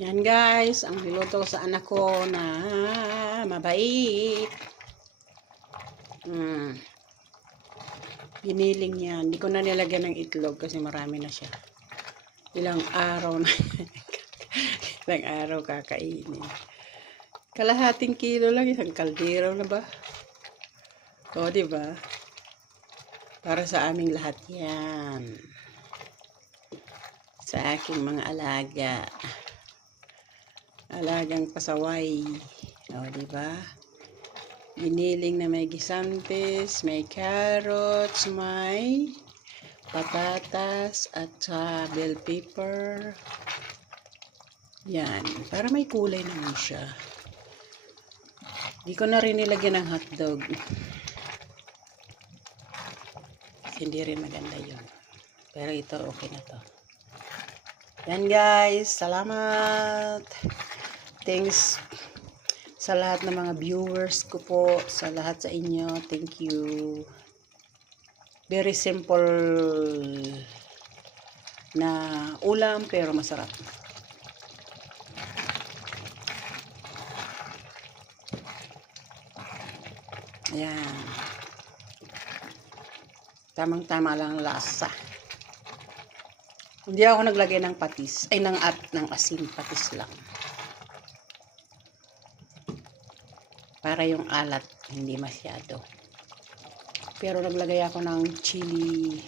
Yan guys, ang niluto ko sa anak ko na mabait. Giniling yan. Hindi ko na nilagyan ng itlog kasi marami na siya. Ilang araw na. Ilang araw kakainin. Kalahating kilo lang, isang kaldero na ba? O, diba? Para sa aming lahat yan. Sa aking mga alaga. Alagang pasaway. O, diba? Giniling na may gisantes, may carrots, may patatas, at bell pepper. Yan. Para may kulay naman siya. Hindi ko na rin nilagyan ng hotdog. Hindi rin maganda yun. Pero ito, okay na to. Yan guys. Salamat. Thanks sa lahat ng mga viewers ko po. Sa lahat sa inyo. Thank you. Very simple na ulam pero masarap. Ayan. Tamang-tama lang lasa. Hindi ako naglagay ng patis. Ay, ng asin. Patis lang. Para yung alat, hindi masyado. Pero naglagay ako ng chili.